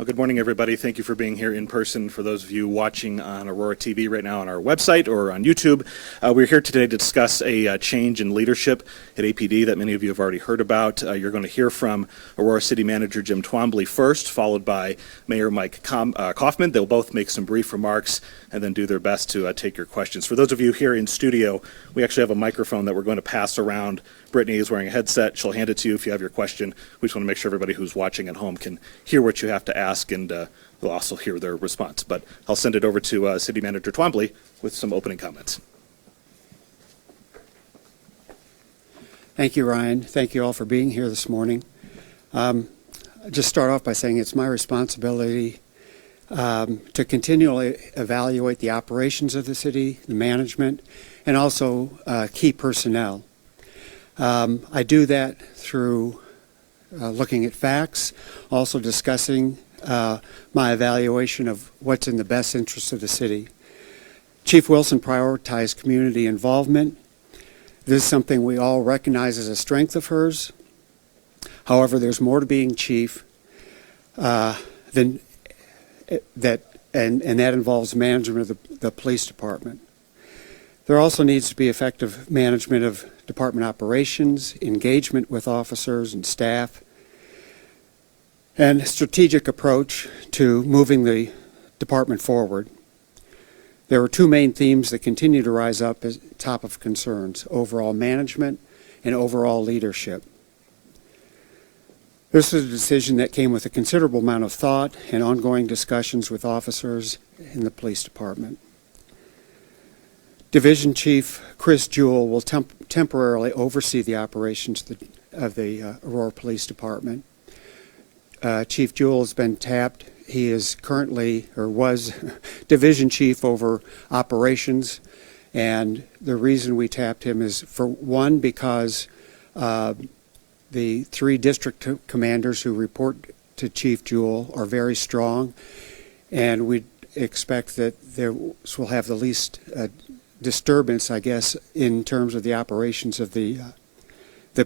Well, good morning, everybody. Thank you for being here in person. For those of you watching on Aurora TV right now on our website or on YouTube, we're here today to discuss a change in leadership at APD that many of you have already heard about. You're going to hear from Aurora City Manager Jim Twombly first, followed by Mayor Mike Coffman. They'll both make some brief remarks and then do their best to take your questions. For those of you here in studio, we actually have a microphone that we're going to pass around. Brittany is wearing a headset. She'll hand it to you if you have your question. We just want to make sure everybody who's watching at home can hear what you have to ask, and we'll also hear their response. But I'll send it over to City Manager Twombly with some opening comments. Thank you, Ryan. Thank you all for being here this morning. I'll just start off by saying it's my responsibility to continually evaluate the operations of the city, the management, and also key personnel. I do that through looking at facts, also discussing my evaluation of what's in the best interest of the city. Chief Wilson prioritized community involvement. This is something we all recognize as a strength of hers. However, there's more to being chief than that, and that involves management of the police department. There also needs to be effective management of department operations, engagement with officers and staff, and a strategic approach to moving the department forward. There are two main themes that continue to rise up as top of concerns: overall management and overall leadership. This is a decision that came with a considerable amount of thought and ongoing discussions with officers in the police department. Division Chief Chris Jewell will temporarily oversee the operations of the Aurora Police Department. Chief Jewell has been tapped. He is currently, or was, Division Chief over operations, and the reason we tapped him is, for one, because the three district commanders who report to Chief Jewell are very strong, and we expect that this will have the least disturbance, I guess, in terms of the operations of the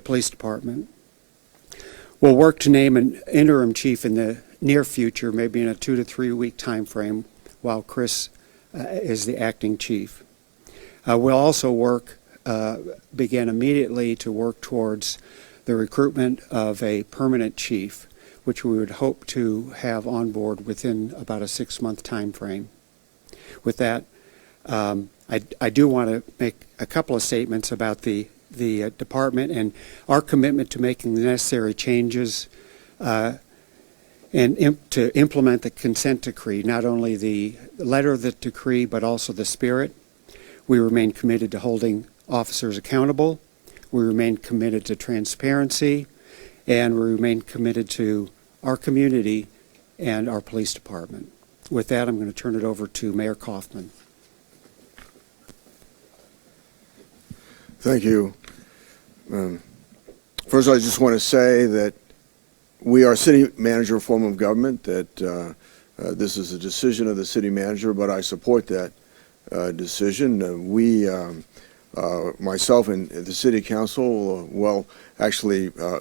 police department. We'll work to name an interim chief in the near future, maybe in a 2 to 3 week time frame, while Chris is the acting chief. We'll also begin immediately to work towards the recruitment of a permanent chief, which we would hope to have on board within about a 6-month time frame. With that, I do want to make a couple of statements about the department and our commitment to making the necessary changes and to implement the consent decree, not only the letter of the decree, but also the spirit. We remain committed to holding officers accountable. We remain committed to transparency, and we remain committed to our community and our police department. With that, I'm going to turn it over to Mayor Coffman. Thank you. First, I just want to say that we are city manager form of government, that this is a decision of the city manager, but I support that decision. Myself and the city council,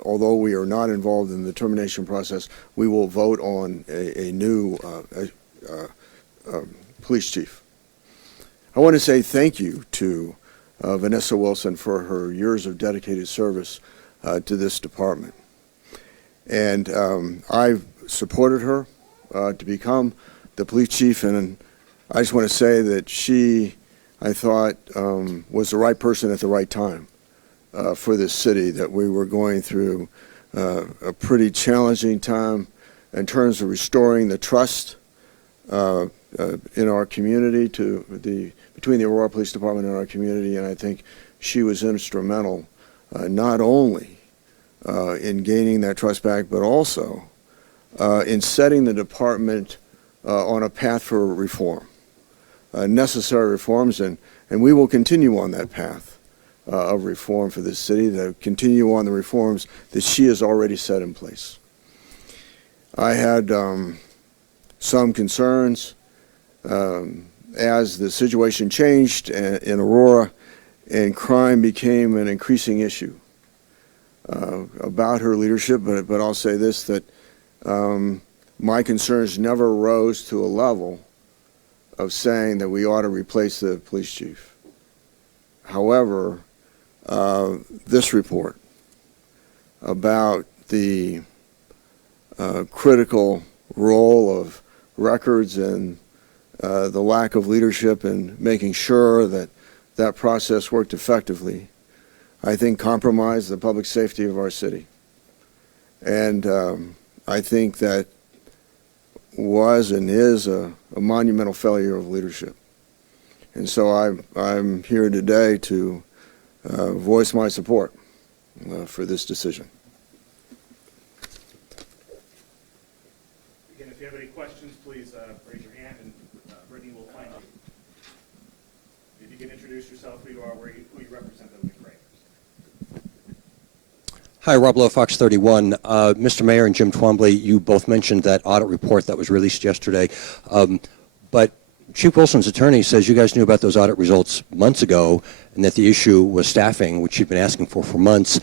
although we are not involved in the termination process, we will vote on a new police chief. I want to say thank you to Vanessa Wilson for her years of dedicated service to this department. And I've supported her to become the police chief, and I just want to say that she, I thought, was the right person at the right time for this city, that we were going through a pretty challenging time in terms of restoring the trust in our community between the Aurora Police Department and our community, and I think she was instrumental not only in gaining that trust back, but also in setting the department on a path for reform, necessary reforms, and we will continue on that path of reform for this city, to continue on the reforms that she has already set in place. I had some concerns as the situation changed in Aurora and crime became an increasing issue about her leadership, but I'll say this, that my concerns never rose to a level of saying that we ought to replace the police chief. However, this report about the critical role of records and the lack of leadership in making sure that that process worked effectively, I think compromised the public safety of our city. And I think that was and is a monumental failure of leadership. And so I'm here today to voice my support for this decision. Again, if you have any questions, please raise your hand, and Brittany will find you. If you can introduce yourself, who you are, who you represent, that would be great. Hi, Rob Lowe, Fox 31. Mr. Mayor and Jim Twombly, you both mentioned that audit report that was released yesterday. But Chief Wilson's attorney says you guys knew about those audit results months ago, and that the issue was staffing, which you've been asking for months,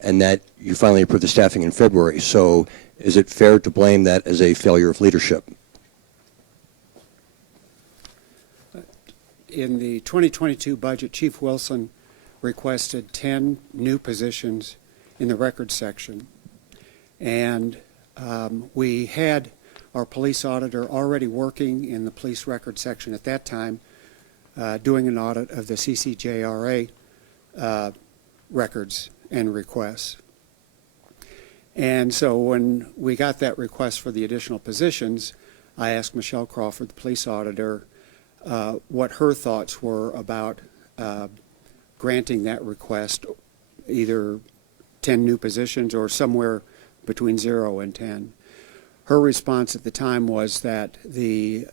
and that you finally approved the staffing in February. So is it fair to blame that as a failure of leadership? In the 2022 budget, Chief Wilson requested 10 new positions in the records section. And we had our police auditor already working in the police records section at that time, doing an audit of the CCJRA records and requests. And so when we got that request for the additional positions, I asked Michelle Crawford, the police auditor, what her thoughts were about granting that request, either 10 new positions or somewhere between 0 and 10. Her response at the time was that the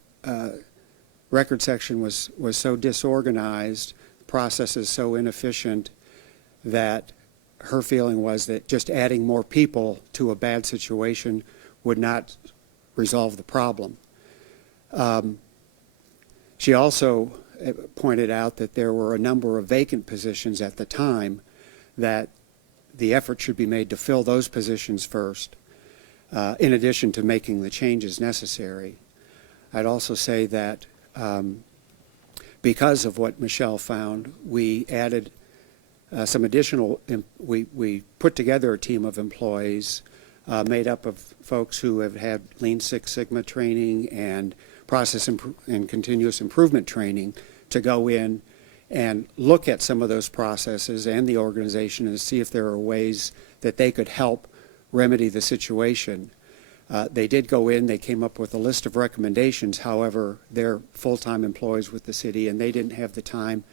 record section was so disorganized, processes so inefficient, that her feeling was that just adding more people to a bad situation would not resolve the problem. She also pointed out that there were a number of vacant positions at the time, that the effort should be made to fill those positions first, in addition to making the changes necessary. I'd also say that because of what Michelle found, we added some additional, we put together a team of employees made up of folks who have had Lean Six Sigma training and process and continuous improvement training to go in and look at some of those processes and the organization and see if there are ways that they could help remedy the situation. They did go in, they came up with a list of recommendations. However, they're full-time employees with the city, and they didn't have the time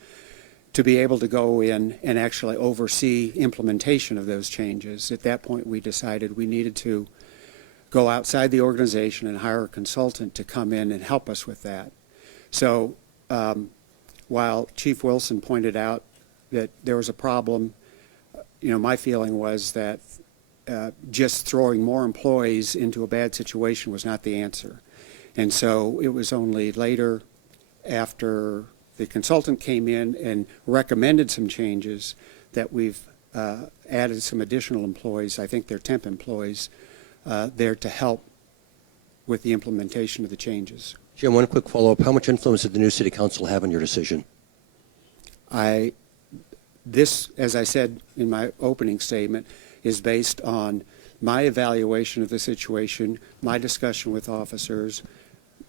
to be able to go in and actually oversee implementation of those changes. At that point, we decided we needed to go outside the organization and hire a consultant to come in and help us with that. So while Chief Wilson pointed out that there was a problem, my feeling was that just throwing more employees into a bad situation was not the answer. And so it was only later, after the consultant came in and recommended some changes, that we've added some additional employees. I think they're temp employees there to help with the implementation of the changes. Jim, one quick follow-up. How much influence did the new city council have on your decision? This, as I said in my opening statement, is based on my evaluation of the situation, my discussion with officers,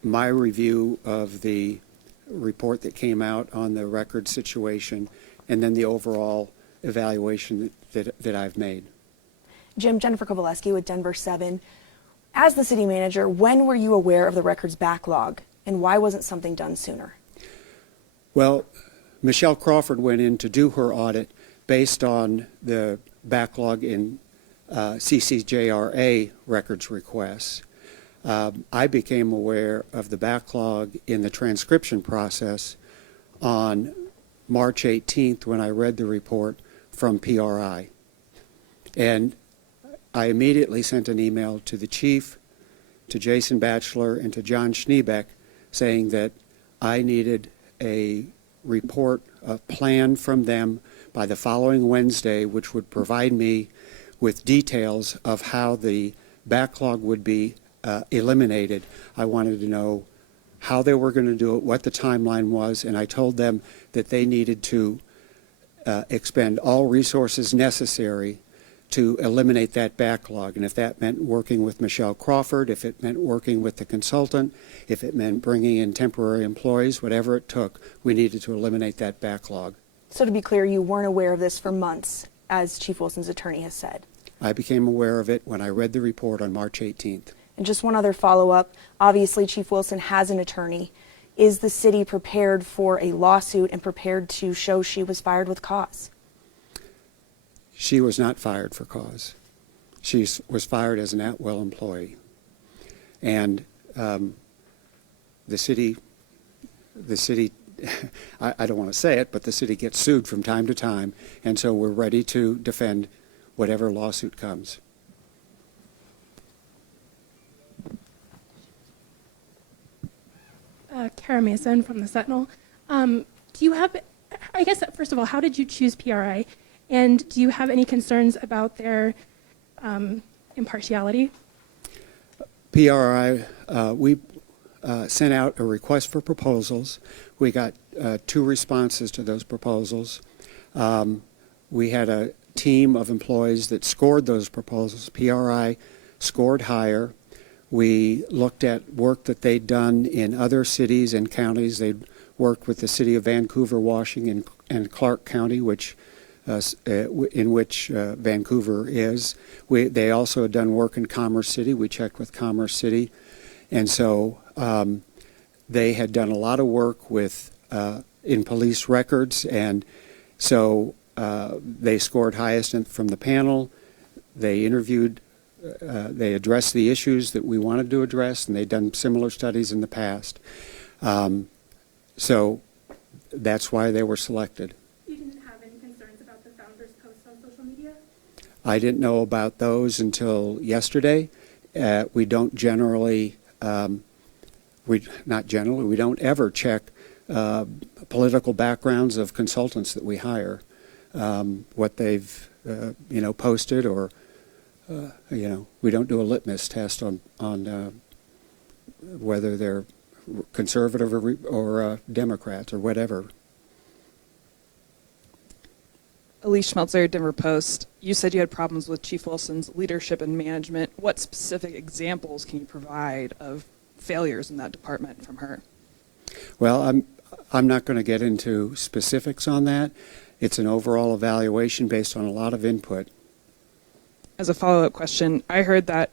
my review of the report that came out on the record situation, and then the overall evaluation that I've made. Jim, Jennifer Kowaleski with Denver 7. As the city manager, when were you aware of the records backlog, and why wasn't something done sooner? Well, Michelle Crawford went in to do her audit based on the backlog in CCJRA records requests. I became aware of the backlog in the transcription process on March 18th when I read the report from PRI. And I immediately sent an email to the chief, to Jason Batchelor, and to John Schneebeck saying that I needed a report, a plan from them by the following Wednesday, which would provide me with details of how the backlog would be eliminated. I wanted to know how they were going to do it, what the timeline was, and I told them that they needed to expend all resources necessary to eliminate that backlog. And if that meant working with Michelle Crawford, if it meant working with the consultant, if it meant bringing in temporary employees, whatever it took, we needed to eliminate that backlog. So to be clear, you weren't aware of this for months, as Chief Wilson's attorney has said. I became aware of it when I read the report on March 18th. And just one other follow-up. Obviously, Chief Wilson has an attorney. Is the city prepared for a lawsuit and prepared to show she was fired with cause? She was not fired for cause. She was fired as an at-will employee. And the city, I don't want to say it, but the city gets sued from time to time, and so we're ready to defend whatever lawsuit comes. Kara Mason from the Sentinel. Do you have, I guess, first of all, how did you choose PRI? And do you have any concerns about their impartiality? PRI, we sent out a request for proposals. We got 2 responses to those proposals. We had a team of employees that scored those proposals. PRI scored higher. We looked at work that they'd done in other cities and counties. They'd worked with the city of Vancouver, Washington, and Clark County, in which Vancouver is. They also had done work in Commerce City. We checked with Commerce City. And so they had done a lot of work with in police records, and so they scored highest from the panel. They interviewed, they addressed the issues that we wanted to address, and they'd done similar studies in the past. So that's why they were selected. You didn't have any concerns about the founder's posts on social media? I didn't know about those until yesterday. We don't generally, we don't ever check political backgrounds of consultants that we hire, what they've, posted, or, we don't do a litmus test on whether they're conservative or Democrats or whatever. Elise Schmelzer, Denver Post. You said you had problems with Chief Wilson's leadership and management. What specific examples can you provide of failures in that department from her? Well, I'm not going to get into specifics on that. It's an overall evaluation based on a lot of input. As a follow-up question, I heard that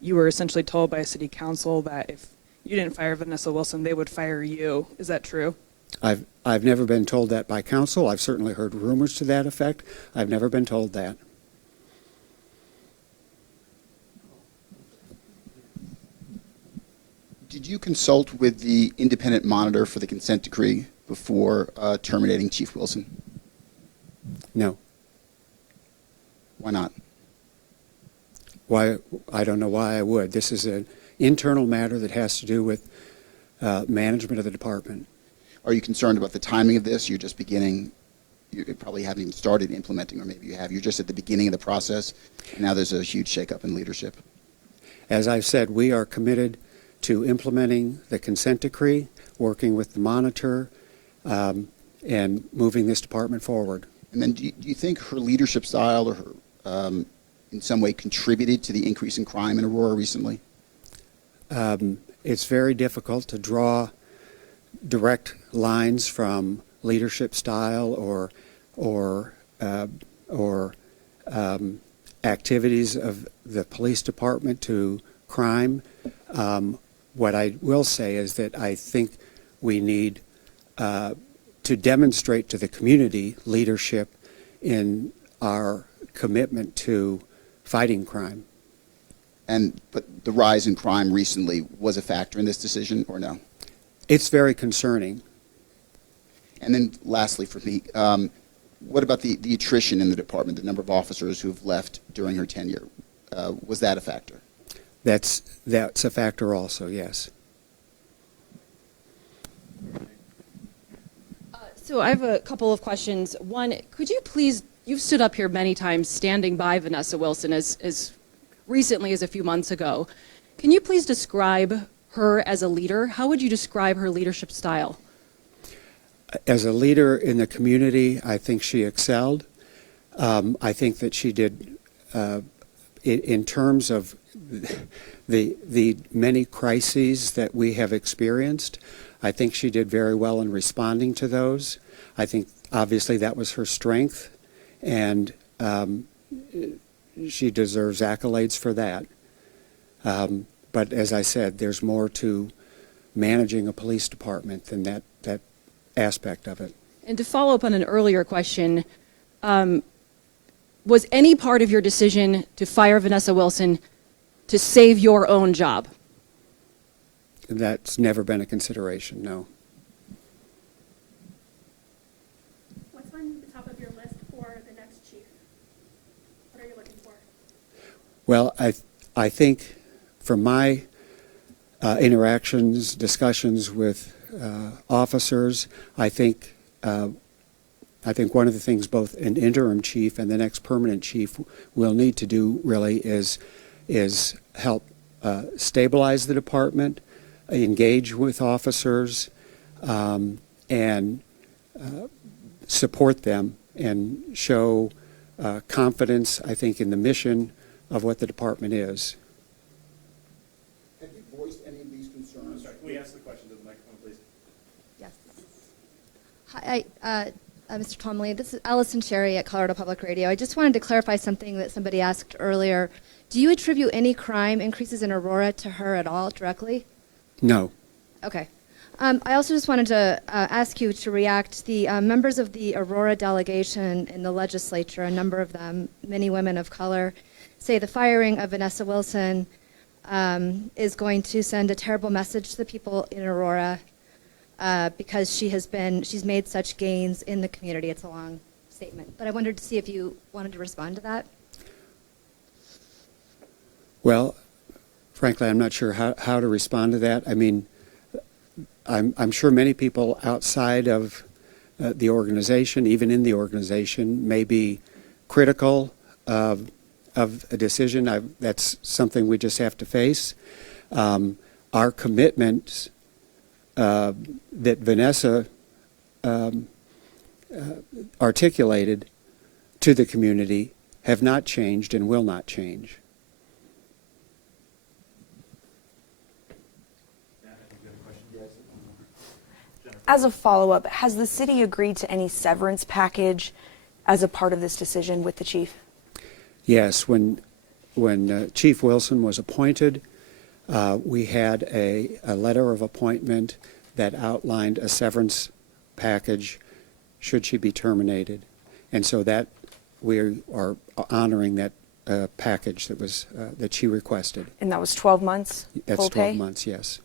you were essentially told by city council that if you didn't fire Vanessa Wilson, they would fire you. Is that true? I've never been told that by council. I've certainly heard rumors to that effect. I've never been told that. Did you consult with the independent monitor for the consent decree before terminating Chief Wilson? No. Why not? Why? I don't know why I would. This is an internal matter that has to do with management of the department. Are you concerned about the timing of this? You're just beginning, you probably haven't even started implementing, or maybe you have. You're just at the beginning of the process, and now there's a huge shakeup in leadership. As I've said, we are committed to implementing the consent decree, working with the monitor, and moving this department forward. And then do you think her leadership style or her, in some way contributed to the increase in crime in Aurora recently? It's very difficult to draw direct lines from leadership style or activities of the police department to crime. What I will say is that I think we need to demonstrate to the community leadership in our commitment to fighting crime. But the rise in crime recently was a factor in this decision, or no? It's very concerning. And then lastly for me, what about the attrition in the department, the number of officers who've left during her tenure? Was that a factor? That's a factor also, yes. So I have a couple of questions. One, could you please, you've stood up here many times standing by Vanessa Wilson as recently as a few months ago. Can you please describe her as a leader? How would you describe her leadership style? As a leader in the community, I think she excelled. I think that she did, in terms of the many crises that we have experienced, I think she did very well in responding to those. I think obviously that was her strength, and she deserves accolades for that. But as I said, there's more to managing a police department than that aspect of it. And to follow up on an earlier question, was any part of your decision to fire Vanessa Wilson to save your own job? That's never been a consideration, no. What's on the top of your list for the next chief? What are you looking for? Well, I think from my interactions, discussions with officers, I think one of the things both an interim chief and the next permanent chief will need to do really is help stabilize the department, engage with officers, and support them and show confidence, I think, in the mission of what the department is. Have you voiced any of these concerns? Can we ask the question to the microphone, please? Yes. Hi, Mr. Twombly. This is Allison Sherry at Colorado Public Radio. I just wanted to clarify something that somebody asked earlier. Do you attribute any crime increases in Aurora to her at all directly? No. Okay. I also just wanted to ask you to react. The members of the Aurora delegation in the legislature, a number of them, many women of color, say the firing of Vanessa Wilson is going to send a terrible message to the people in Aurora because she's made such gains in the community. It's a long statement, but I wanted to see if you wanted to respond to that. Well, frankly, I'm not sure how to respond to that. I mean, I'm sure many people outside of the organization, even in the organization, may be critical of a decision. That's something we just have to face. Our commitments that Vanessa articulated to the community have not changed and will not change. As a follow-up, has the city agreed to any severance package as a part of this decision with the chief? Yes, when Chief Wilson was appointed, we had a letter of appointment that outlined a severance package should she be terminated. And so that we are honoring that package that was that she requested. And that was 12 months That's full 12 pay? months, yes.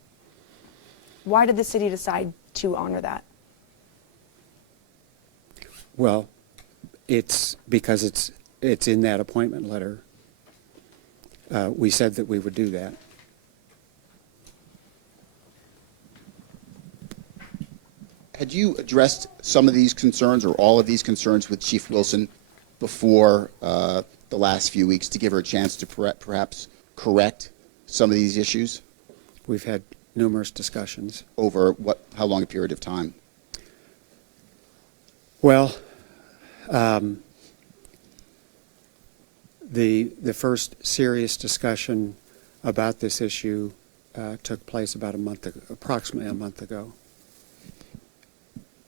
Why did the city decide to honor that? Well, it's because it's in that appointment letter. We said that we would do that. Had you addressed some of these concerns or all of these concerns with Chief Wilson before the last few weeks to give her a chance to perhaps correct some of these issues? We've had numerous discussions. Over how long a period of time? Well, the first serious discussion about this issue took place about approximately a month ago.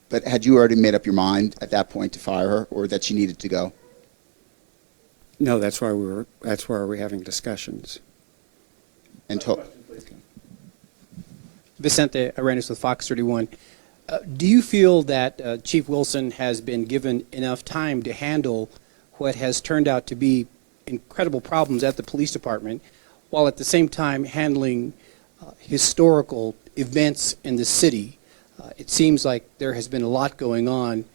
But had you already made up your mind at that point to fire her, or that she needed to go? No, that's why we're having discussions. And Vicente Arenas with Fox 31. Do you feel that Chief Wilson has been given enough time to handle what has turned out to be incredible problems at the police department, while at the same time handling historical events in the city? It seems like there has been a lot going on.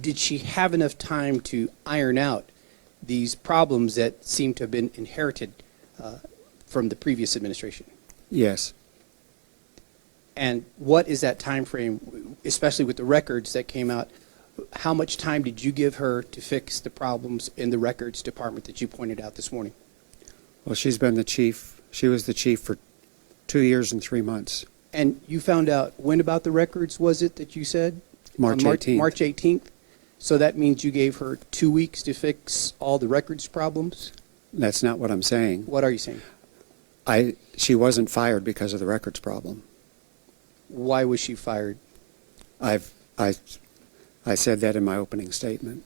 Did she have enough time to iron out these problems that seem to have been inherited from the previous administration? Yes. And what is that time frame, especially with the records that came out? How much time did you give her to fix the problems in the records department that you pointed out this morning? Well, she's been the chief She was the chief for 2 years and 3 months. And you found out when about the records, was it that you said? March On 18th. March 18th? So that means you gave her 2 weeks to fix all the records problems? That's not what I'm saying. What are you saying? She wasn't fired because of the records problem. Why was she fired? I said that in my opening statement.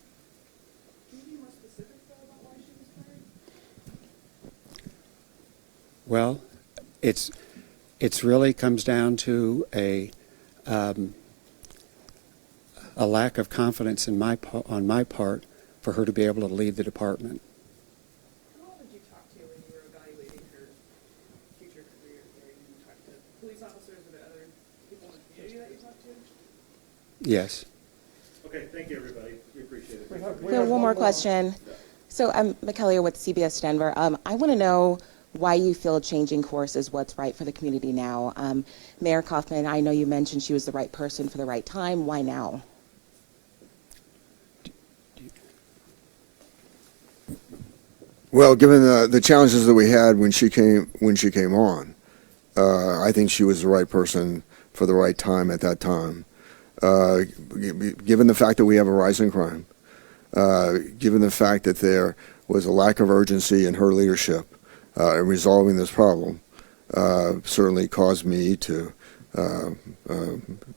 Well, it's really comes down to a lack of confidence on my part for her to be able to lead the department. Who all did you talk to when you were evaluating her future career? Did you talk to police officers or the other people in the community that you talked to? Yes. Okay, thank you, everybody. We appreciate it. We have one more question. So I'm McKellier with CBS Denver. I want to know why you feel changing course is what's right for the community now. Mayor Coffman, I know you mentioned she was the right person for the right time. Why now? Well, given the challenges that we had when she came on, I think she was the right person for the right time at that time. Given the fact that we have a rising crime, given the fact that there was a lack of urgency in her leadership in resolving this problem, certainly caused me to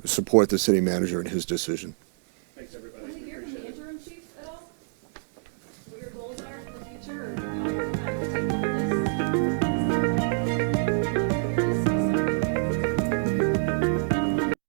support the city manager in his decision.